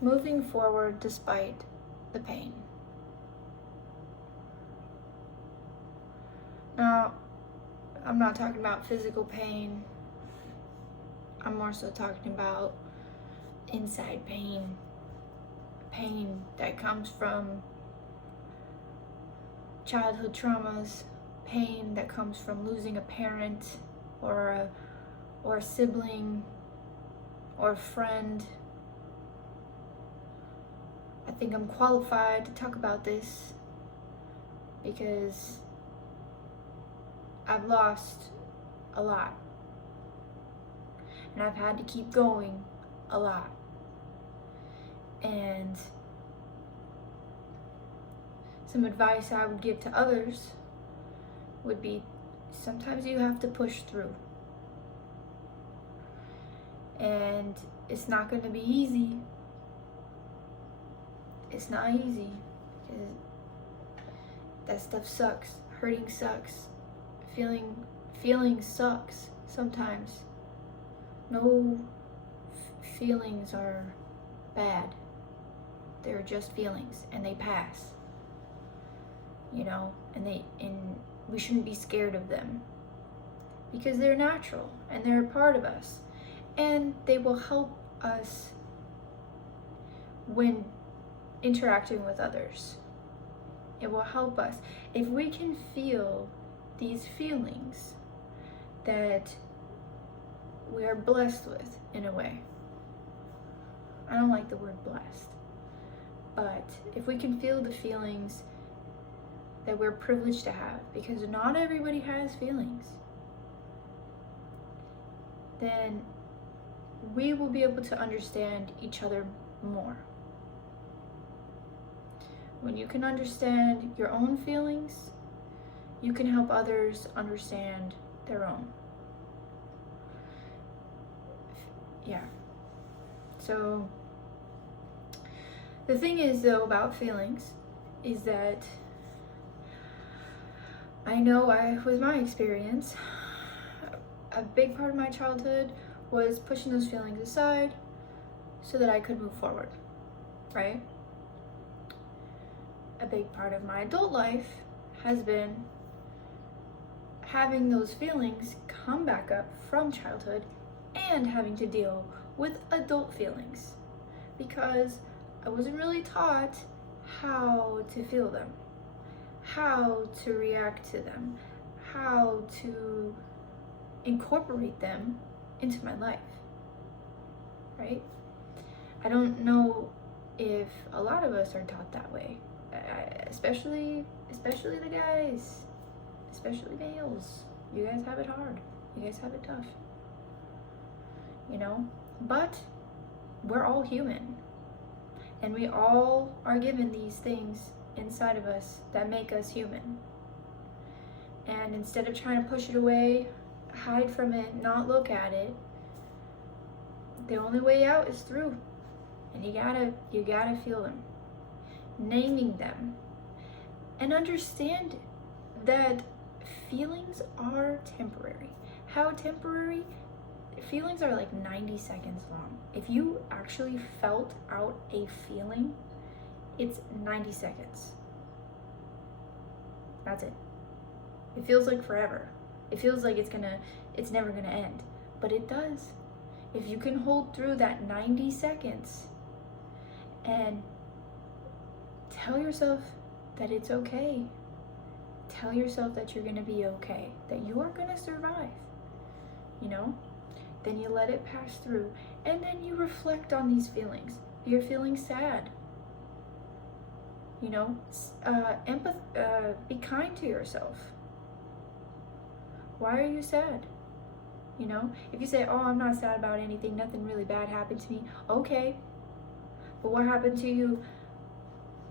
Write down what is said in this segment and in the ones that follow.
moving forward despite the pain. Now, I'm not talking about physical pain. I'm more so talking about inside pain. Pain that comes from childhood traumas, pain that comes from losing a parent or a sibling or a friend. I think I'm qualified to talk about this because I've lost a lot. And I've had to keep going a lot. And some advice I would give to others would be, sometimes you have to push through. And it's not going to be easy. It's not easy. That stuff sucks. Hurting sucks. Feeling sucks sometimes. No feelings are bad. They're just feelings, and they pass. You know, and we shouldn't be scared of them because they're natural and they're a part of us, and they will help us when interacting with others. It will help us if we can feel these feelings that we are blessed with, in a way. I don't like the word blessed, but if we can feel the feelings that we're privileged to have, because not everybody has feelings, then we will be able to understand each other more. When you can understand your own feelings, you can help others understand their own. Yeah. So the thing is, though, about feelings is that I know with my experience, a big part of my childhood was pushing those feelings aside so that I could move forward, right? A big part of my adult life has been having those feelings come back up from childhood and having to deal with adult feelings because I wasn't really taught how to feel them, how to react to them, how to incorporate them into my life, right? I don't know if a lot of us are taught that way, especially the guys, especially males. You guys have it hard. You guys have it tough. You know? But we're all human. And we all are given these things inside of us that make us human. And instead of trying to push it away, hide from it, not look at it, the only way out is through. And you gotta feel them. Naming them. And understand that feelings are temporary. How temporary? Feelings are like 90 seconds long. If you actually felt out a feeling, it's 90 seconds. That's it. It feels like forever. It feels like it's never gonna end. But it does. If you can hold through that 90 seconds and tell yourself that it's okay. Tell yourself that you're gonna be okay, that you are gonna survive, you know? Then you let it pass through, and then you reflect on these feelings. You're feeling sad, you know? Be kind to yourself. Why are you sad? You know? If you say, oh, I'm not sad about anything, nothing really bad happened to me, okay. But what happened to you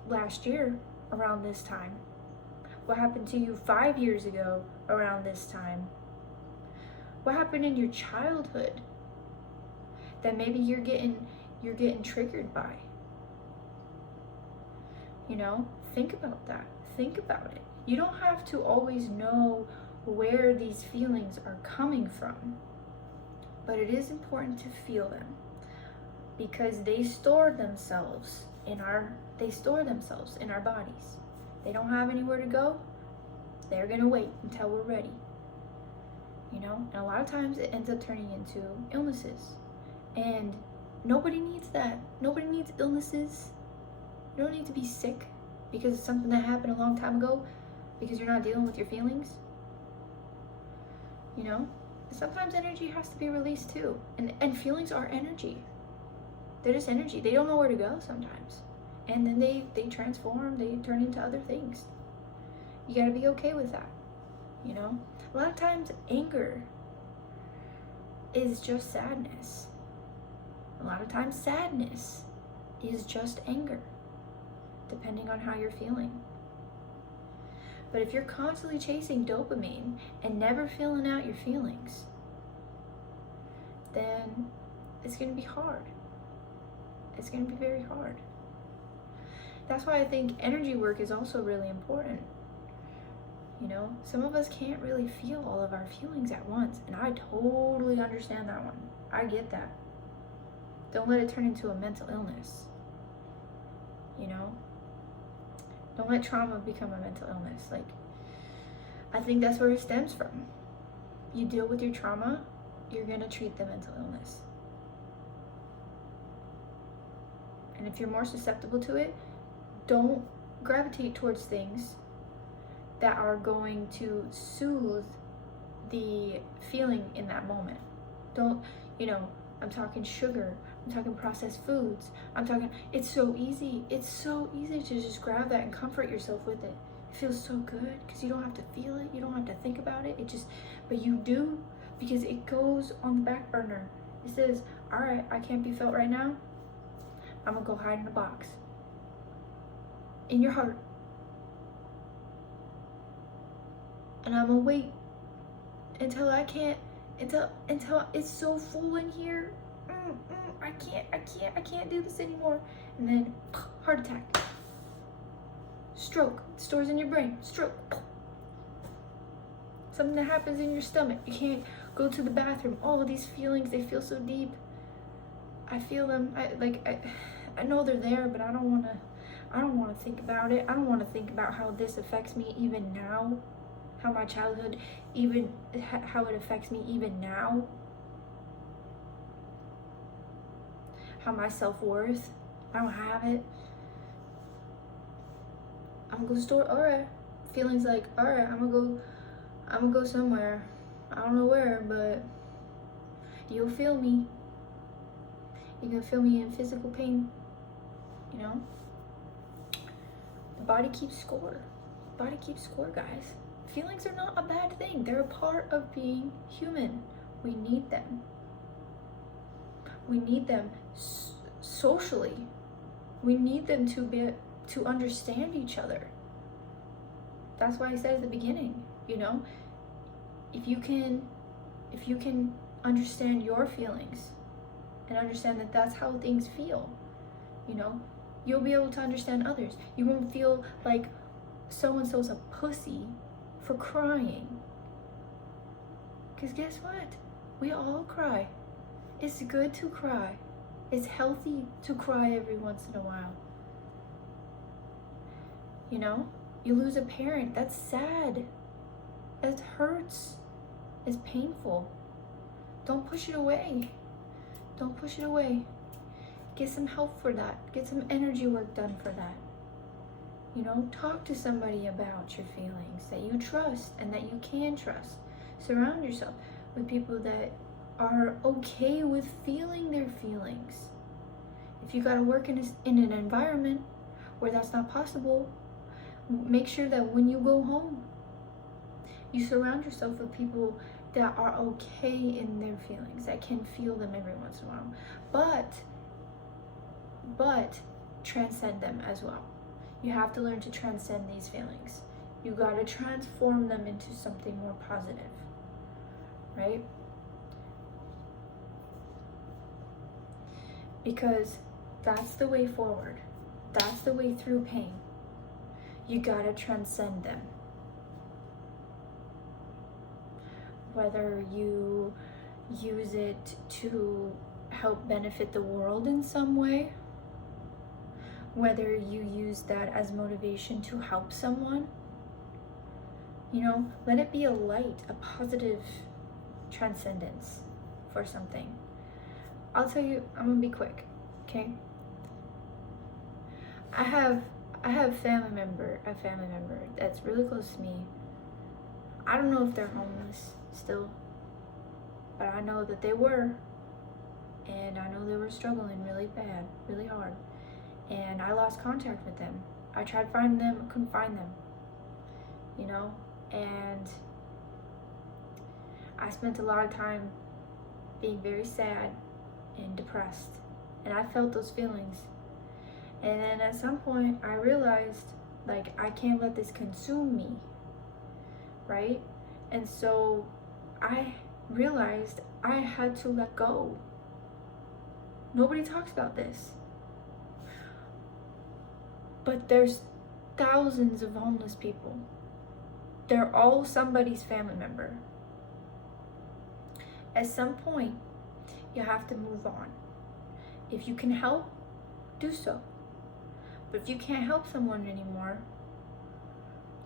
last year around this time? What happened to you 5 years ago around this time? What happened in your childhood that maybe you're getting triggered by? You know, think about that. Think about it. You don't have to always know where these feelings are coming from, but it is important to feel them. because they store themselves in our bodies. They don't have anywhere to go. They're gonna wait until we're ready. You know, and a lot of times it ends up turning into illnesses. And nobody needs that. Nobody needs illnesses. You don't need to be sick because it's something that happened a long time ago, because you're not dealing with your feelings. You know, sometimes energy has to be released too. And feelings are energy. They're just energy. They don't know where to go sometimes. And then they transform, they turn into other things. You gotta be okay with that. You know, a lot of times anger is just sadness. A lot of times sadness is just anger, depending on how you're feeling. But if you're constantly chasing dopamine and never feeling out your feelings, then it's going to be hard. It's going to be very hard. That's why I think energy work is also really important. You know, some of us can't really feel all of our feelings at once, and I totally understand that one. I get that. Don't let it turn into a mental illness. You know? Don't let trauma become a mental illness. Like, I think that's where it stems from. You deal with your trauma, you're gonna treat the mental illness. And if you're more susceptible to it, don't gravitate towards things that are going to soothe the feeling in that moment. Don't, you know, I'm talking sugar, I'm talking processed foods, it's so easy to just grab that and comfort yourself with it. It feels so good because you don't have to feel it, you don't have to think about it, but you do, because it goes on the back burner. It says, all right, I can't be felt right now, I'm gonna go hide in a box. In your heart. And I'm gonna wait until I can't, until it's so full in here. I can't do this anymore. And then heart attack, stroke, stores in your brain, stroke. Something that happens in your stomach. You can't go to the bathroom. All of these feelings, they feel so deep. I feel them. I know they're there, but I don't want to think about it. I don't want to think about how this affects me even now. How my childhood, how it affects me even now. How my self-worth, I don't have it. I'm gonna go store, alright. Feelings like, alright, I'm gonna go somewhere. I don't know where, but you'll feel me. You're gonna feel me in physical pain, you know? The body keeps score. Body keeps score, guys. Feelings are not a bad thing. They're a part of being human. We need them. We need them socially. We need them to understand each other. That's why I said at the beginning, you know, if you can understand your feelings and understand that that's how things feel, you know, you'll be able to understand others. You won't feel like so-and-so's a pussy for crying. Because guess what? We all cry. It's good to cry. It's healthy to cry every once in a while. You know? You lose a parent. That's sad. It hurts. It's painful. Don't push it away. Don't push it away. Get some help for that. Get some energy work done for that. You know, talk to somebody about your feelings that you trust and that you can trust. Surround yourself with people that are okay with feeling their feelings. If you gotta work in an environment where that's not possible, make sure that when you go home, you surround yourself with people that are okay in their feelings, that can feel them every once in a while, but transcend them as well. You have to learn to transcend these feelings. You gotta transform them into something more positive, right? Because that's the way forward. That's the way through pain. You gotta transcend them. Whether you use it to help benefit the world in some way, whether you use that as motivation to help someone, let it be a light, a positive transcendence for something. I'll tell you, I'm gonna be quick, okay? I have a family member that's really close to me. I don't know if they're homeless still, but I know that they were, and I know they were struggling really bad, really hard, and I lost contact with them. I tried finding them, couldn't find them, and I spent a lot of time being very sad and depressed, and I felt those feelings. And then at some point I realized, I can't let this consume me, right? And so I realized I had to let go. Nobody talks about this, but there's thousands of homeless people. They're all somebody's family member. At some point, you have to move on. If you can help, do so. But if you can't help someone anymore,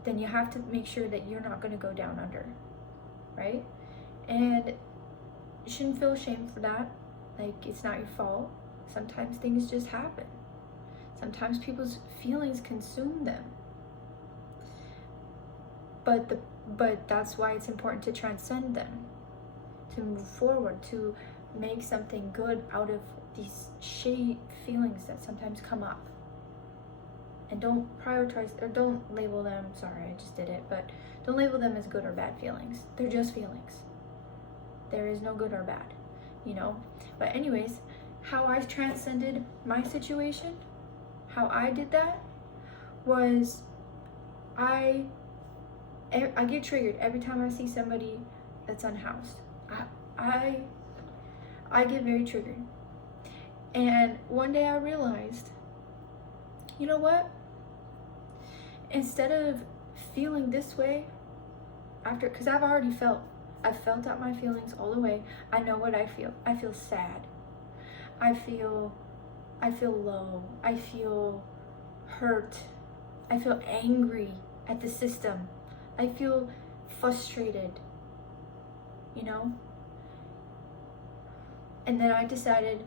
then you have to make sure that you're not going to go down under, right? And you shouldn't feel ashamed for that. It's not your fault. Sometimes things just happen. Sometimes people's feelings consume them. But that's why it's important to transcend them, to move forward, to make something good out of these shitty feelings that sometimes come up. And don't prioritize, or don't label them, sorry, I just did it, but don't label them as good or bad feelings. They're just feelings. There is no good or bad, But anyways, how I transcended my situation, how I did that was I get triggered every time I see somebody that's unhoused. I get very triggered. And one day I realized, you know what? Instead of feeling this way because I've felt out my feelings all the way. I know what I feel. I feel sad. I feel low. I feel hurt. I feel angry at the system. I feel frustrated, And then I decided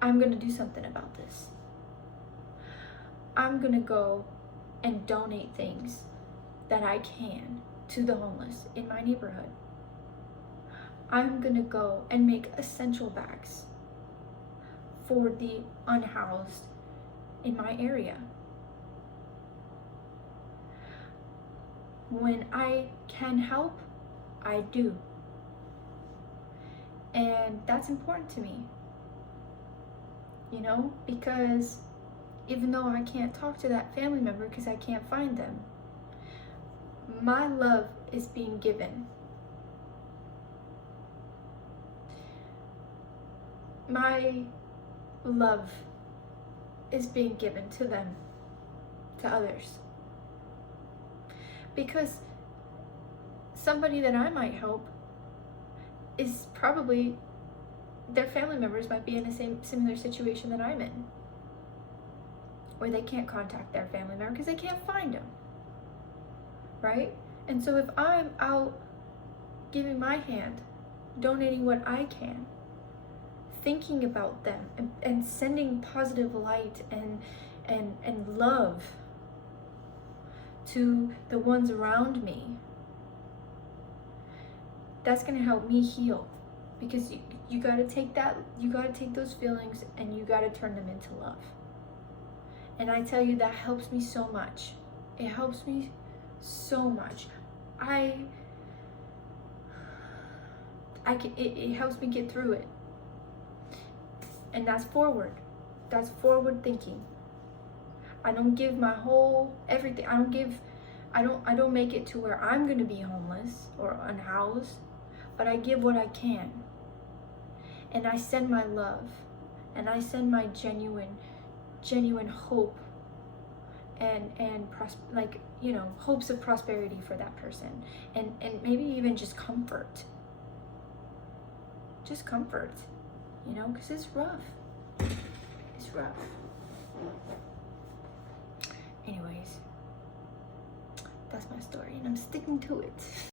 I'm gonna do something about this. I'm gonna go and donate things that I can to the homeless in my neighborhood. I'm gonna go and make essential bags for the unhoused in my area. When I can help, I do. And that's important to me, because even though I can't talk to that family member because I can't find them, my love is being given. My love is being given to them, to others. Because somebody that I might help is probably, their family members might be in the similar situation that I'm in, where they can't contact their family member because they can't find them, right? And so if I'm out giving my hand, donating what I can, thinking about them and sending positive light and love to the ones around me, that's going to help me heal. Because you got to take those feelings and you got to turn them into love. And I tell you, that helps me so much. It helps me so much. It helps me get through it. And that's forward. That's forward thinking. I don't give my whole everything. I don't make it to where I'm going to be homeless or unhoused, but I give what I can. And I send my love, and I send my genuine hope and hopes of prosperity for that person, and maybe even just comfort. Just comfort. you know, because it's rough. It's rough. Anyways, that's my story, and I'm sticking to it.